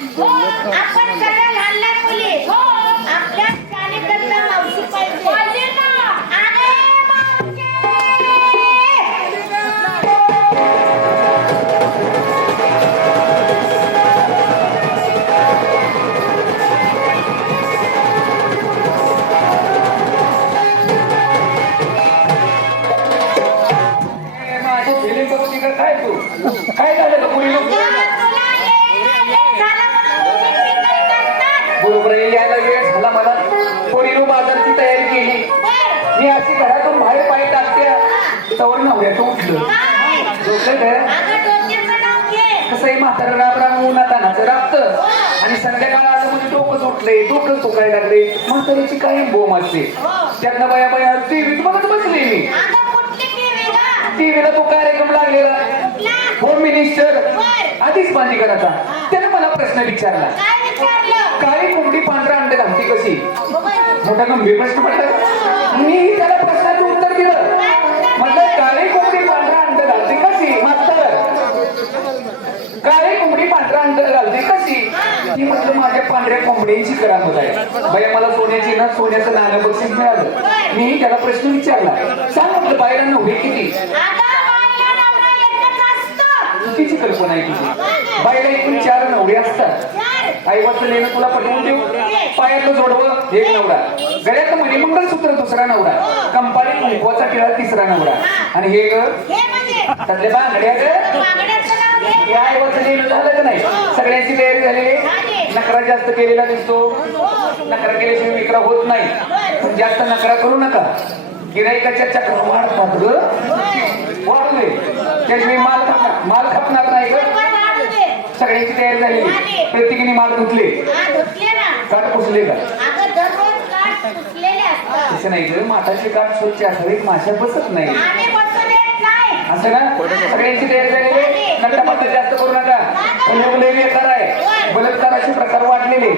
Agora उन्हातानाचं राबतं आणि संध्याकाळ आलं म्हणजे डोकं सुटलंय डोकं सुकायला लागले म्हातारीची काय बोम असते. त्यातनं बया बया टीव्हीत बघत बसली मी? टीव्हीला तो कार्यक्रम लागलेला? Home minister. आधीच करायचा. त्यानं मला प्रश्न विचारला? काळी कोंबडी पांढरा अंड घालते कशी? मोठा गंभीर प्रश्न पडला. मी प्रश्नाचं उत्तर दिलं म्हटलं काळी कोंबडी पांढरा अंड घालते कशी मास्तर काळी कोंबडी पांढरा अंड घालते कशी ती म्हटलं माझ्या पांढऱ्या कोंबड्यांची करामत आहे. बाया मला सोन्याची ना सोन्याचं नाणं बक्षीस मिळालं. मी त्याला प्रश्न विचारला. सांग म्हटलं बायला नव्हे किती. कितीची कल्पना आहे तुझी? बायला एकूण चार नवरे असतात. आई लेणं तुला पटवून देऊ? पायातलं जोडवं? एक नवरा. गळ्यातलं मणिमंगळसूत्र दुसरा नवरा. कंपाळी कुंकवाचा टिळा तिसरा नवरा. आणि हे ग? हे म्हणजे? त्यातले बांगड्या ग. या लेणं झालं का नाही? सगळ्यांची तयारी झालेली नकरा जास्त केलेला दिसतो. नकरा केल्याशिवाय विक्रा होत नाही. जास्त नकरा करू नका. गिरायकाच्या चक्र वाढतात ग. वाढू दे त्याशिवाय माल खाणार माल खपणार नाही ग. सगळ्यांची तयारी झालेली प्रत्येकीने माल धुतले. काट पुसले का. तसं नाही ग. माठाची काठ स्वच्छ असावी माशा बसत नाही. असं ना? सगळ्यांची तयारी झालेली नट्टापट्टा जास्त करू नका. पण लोक लय बेकार आहे. बलात्काराचे प्रकार वाढलेले.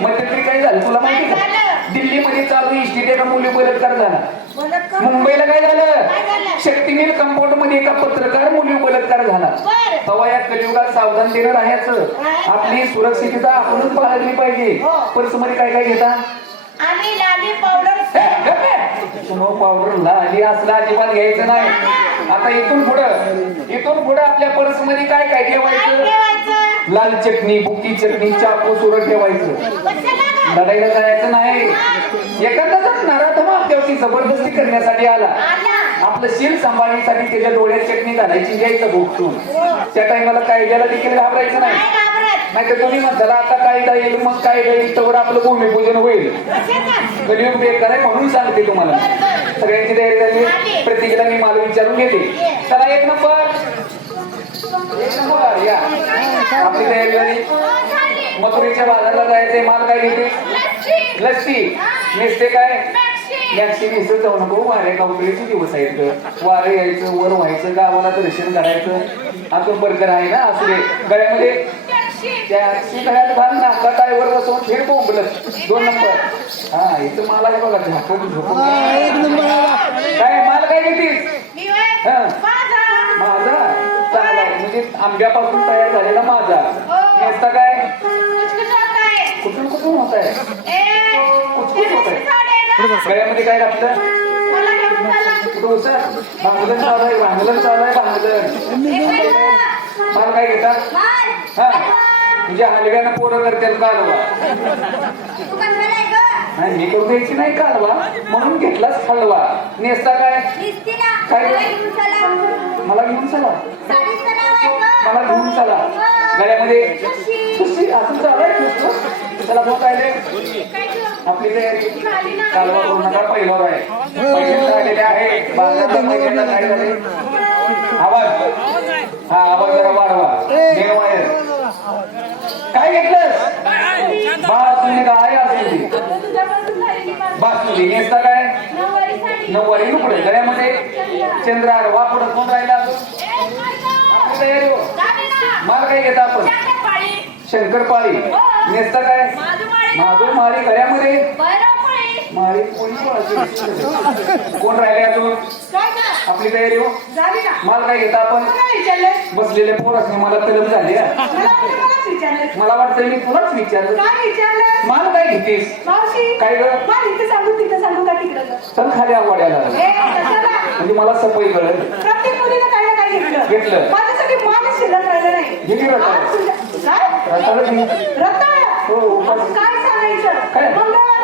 मध्यंतरी काय झालं? तुला माहिती का? दिल्लीमध्ये चालू इष्टीत एका मुली बलात्कार झाला? मुंबईला काय झालं? शक्तिनील कंपाऊंडमध्ये एका पत्रकार मुली बलात्कार झाला. तेव्हा या कलियुगात सावधान देणं राहायचं. आपली सुरक्षितता आपणच बाळगली पाहिजे. हो. पर्समध्ये काय काय घेता? पावडर पावडर लाली असला अजिबात घ्यायचं नाही. आता इथून पुढं इथून पुढं आपल्या पर्समध्ये काय काय काय ठेवायचं. लाल चटणी बुकी चटणी चाकू सुरत ठेवायचं? लढाईला जायचं नाही. एखादा जर नराधम आपल्यावरती जबरदस्ती करण्यासाठी आला. आपलं शील सांभाळण्यासाठी त्याच्या डोळ्यात चटणी घालायची घ्यायचं भोगतून त्या टाइमाला कायद्याला देखील घाबरायचं नाही. नाही तर तुम्ही म्हणताला आता कायदा येईल मग कायदा येईल तर आपलं भूमिपूजन होईल? कलियुग बेकार आहे म्हणून सांगते तुम्हाला. सगळ्यांची तयारी झाली प्रत्येकाला मी मला विचारून घेते. चला एक नंबर. एक नंबर या. आपली तयारी झाली. झाली. मथुरेच्या बाजारला जायचंय. माल काय घेते? लस्सी. लस्सी. नेसते काय? मॅक्सी. नेसत जाऊ नको. वाऱ्या गावकरीचे दिवस आहेत. वारं यायचं वर व्हायचं गावाला दर्शन करायचं. आपण बर्गर आहे ना असू दे गळ्यामध्ये. त्या गळ्यात घाल ना बसून फिर बोंबलत दोन नंबर हा इथं मला हे बघा झापून झोपून काय माल काय घेतीस? हा. माझा. माझा चांगला म्हणजे आंब्यापासून तयार झालेला माझा हो. नेसता काय. कुठून कुठून होत आहे ए, कुचकुच होत आहे साडी आहे ना? गळ्यामध्ये काय घातलं भांगलन चालू आहे भांगलन चालू आहे भांगलन. माल काय घेता माल. हा तुझ्या हलव्यानं पोरं करते कालवा. नाही मी करून घ्यायची नाही कालवा. म्हणून घेतलाच हलवा. नेसता काय? काय? मला घेऊन चला. मला घेऊन चला. गळ्यामध्ये. लस्सी. असं चालाय त्याला भाऊ काय रे? आपली तयारी. कालवा करू नका पहिल्यावर आहे. पैसे झालेले आहे आवाज. हा आवाज जरा वाढवा. देवायर काय घेतलंस बासुंदी काय? असली माझी बासुंदी नेसता काय? नऊवारी नुकडे गळ्यामध्ये. चंद्रार वापुडं कोण राहिला हो. माल काय घेता आपण? शंकरपाळी. शंकरपाळी. नेसता काय? माधुमाळी. गळ्यामध्ये. माळी कोणी राहिले अजून काय? आपली तयारी हो झाली ना माल काय घेता आपण मला विचारलं बसलेल्या पोरासने मला तलब झाली हा. मला मला वाटतं मी तुलाच विचारलं काय विचारलं माल काय घेतेस मावशी काय ग? मला इथं सांगू तिथं सांगू का तिकडं खाली आवडायला ए, कशाला? म्हणजे मला सपई कळलं प्रत्येक मुलीनं काही ना काही घेतलं घेतलं. माझ्यासाठी मानच शिल्लक राहिलं नाही रताळं? आज काय रताळं घे. रताळं? हो. आज काय सांगायचं काय? मंगळवारी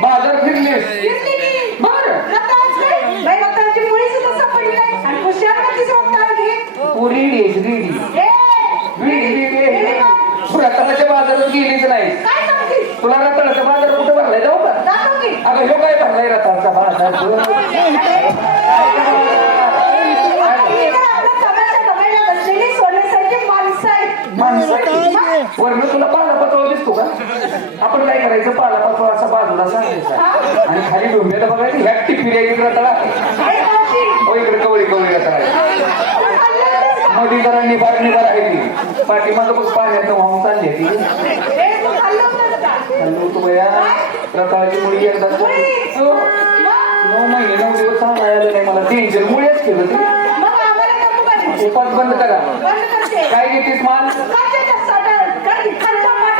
बाजार बर. सुद्धा आणि घे पुरी रेडी? रताळाच्या बाजारात गेलीच नाही. तुला रताळाचा बाजार कुठं भरलाय? जाऊ का? अगं ह्यो काय भरलाय रताळाचा बाजार आता ही तर आपल्या कमळाच्या कमळाला बसलेली सोन्यासारखी माणसं आहेत. वरनं तुला पाला पचवा दिसतो का? आपण काय करायचं? पाला पचवा असा बाजूला सांगायचा. आणि खाली डोंब्याला बघायचं ह्या टिपी द्यायची रताळा हे इकडे कवळी कवळी रताळा? मध्ये जरा निभार निभार आहे ती. पाठीमागं बघ पाण्यात वाहून चालली ती. हे तू रताळाची मुळी एकदा. हो. नऊ महिने नऊ दिवस सांगायला नाही मला. टेन्शन मुळेच केलं ते. उपास बंद करा. काय घेतेस माल